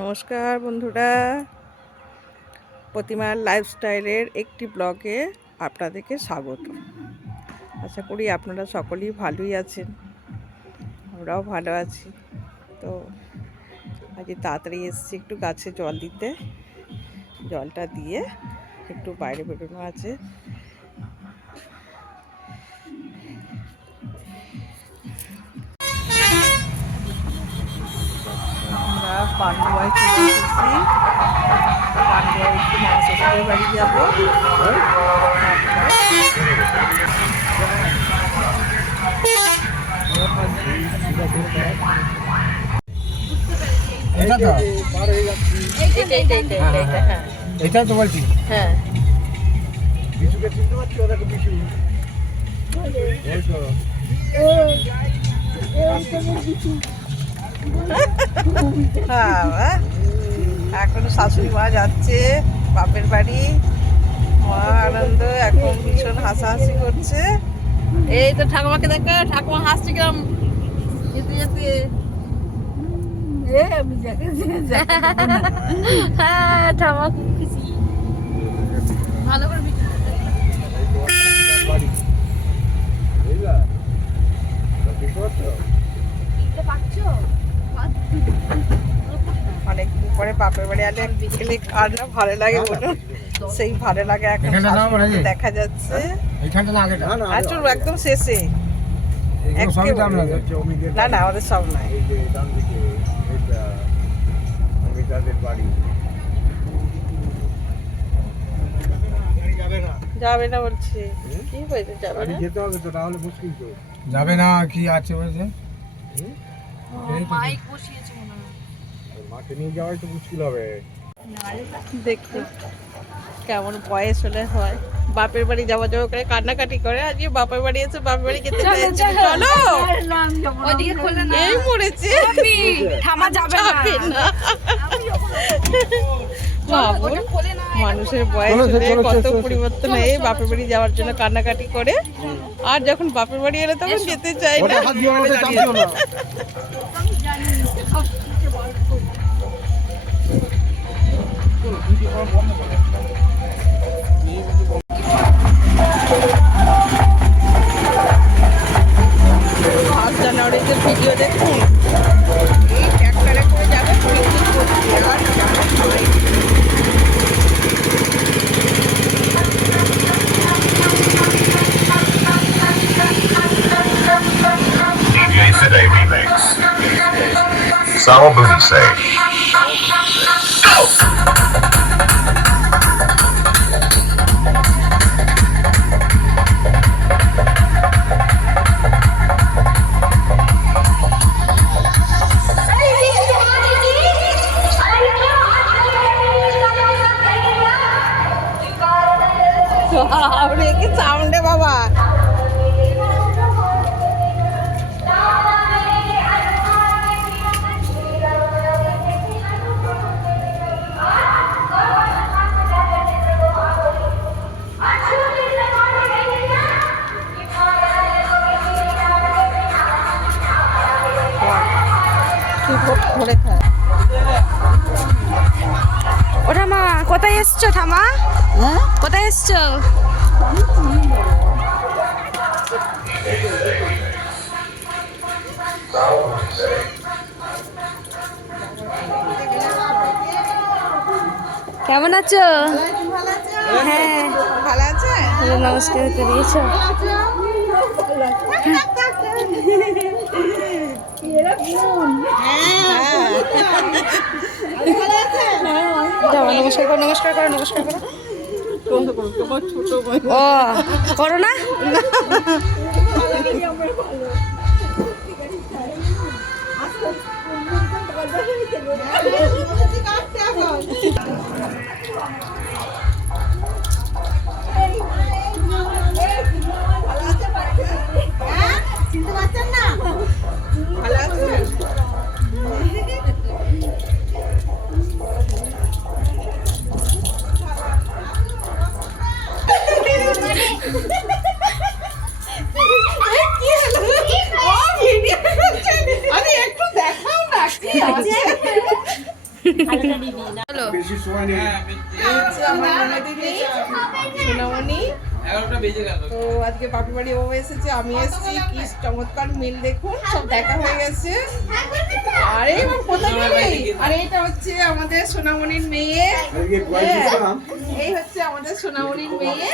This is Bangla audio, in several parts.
নমস্কার বন্ধুরা, প্রতিমার লাইফস্টাইলের একটি ব্লগে আপনাদেরকে স্বাগত। আশা করি আপনারা সকলেই ভালোই আছেন, আমরাও ভালো আছি। তো আজকে তাড়াতাড়ি এসেছি একটু গাছে জল দিতে। জলটা দিয়ে একটু বাইরে বেরোনো আছে। আমরা পান্ডুয়ায় চলে এসেছি। পান্ডুয়ায় একটু মামাশাশুড়ির বাড়ি যাবো। এটাই তো বলছি। হ্যাঁ, বিশুকে চিনতে পারছি, ও দেখো বিশু। এখন শাশুড়ি মা যাচ্ছে বাপের বাড়ি। মা আনন্দ এখন ভীষণ হাসাহাসি করছে। এই তো ঠাকুমাকে দেখো, ঠাকুমা হাসছে কিরম যেতে যেতে। হ্যাঁ, ঠাকুমা খুব খুশি। ভালো করে অনেকদিন পরে বাপের বাড়ি আলে গেলে আর না ভালো লাগে, বলুন সেই ভালো লাগে। এখন দেখা যাচ্ছে একদম শেষে। না না, আমাদের সব নাই। যাবে না বলছে, কি হয়েছে? যাবে না, যেতে হবে তো, তাহলে মুশকিল তো। যাবে না, কি আছে বলছে? মাইক বসিয়েছে মনে হয়। মাকে নিয়ে যাওয়াই তো মুশকিল হবে। দেখি কেমন বয়স হলে হয়। বাপের বাড়ি যাওয়া যাওয়া করে কান্নাকাটি করে। আজকে বাপের বাড়ি আছে, বাপের বাড়ি যেতে চাইছে। চলো, ওইদিকে খোলে না, এই মরেছে, থামা যাবে না। ভাবুন, মানুষের বয়স হলে কত পরিবর্তন হয়। এই বাপের বাড়ি যাওয়ার জন্য কান্নাকাটি করে, আর যখন বাপের বাড়ি এলে তখন যেতে চাই না। জানুয়ারিতে ভিডিও দেখুন, এই ট্র্যাক্টরে করে যাবে পিকনিক করতে। আর DJ Today Remix. Sour Booty Say. আপনি কি সাউন্ডে বাবা? ধরে খায়। ও ঠামা, কোথায় এসছো ঠামা? কোথায় এসছো? কেমন আছো? হ্যাঁ, ভালো আছে। নমস্কার করিয়েছো? নমস্কার করো, নমস্কার করো, নমস্কার করো। ও করো না। চিনতে পারছেন না? ভালো আছে। চলো বেশি সময় নেই। এই হচ্ছে আমার ননদিনী সোনামণি। তো আজকে বাপি বাড়ি ও এসেছে, আমি এসেছি। কি চমৎকার মিল দেখুন, সব দেখা হয়ে গেছে। আরে এবার কোথায় গেলি? আরে এটা হচ্ছে আমাদের সোনামণির মেয়ে। আজকে গোয়ায় গেছিলাম, এই হচ্ছে আমাদের সোনামণির মেয়ে।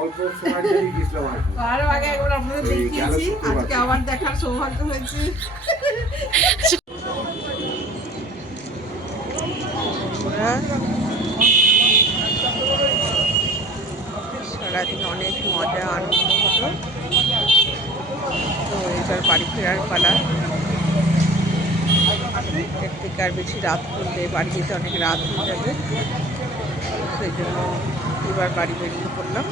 অল্প সময় জন্য গেছিলাম আর কি। তো আরো আগে একবার আপনাদের দেখিয়েছি, আজকে আবার দেখার সৌভাগ্য হয়েছে। সারাদিন অনেক মজা আনন্দ হলো। তো এবার বাড়ি ফেরার পালা। এর থেকে আর বেশি রাত করলে বাড়ি যেতে অনেক রাত হয়ে যাবে, সেই জন্য এবার বাড়ি বেরিয়ে পড়লাম।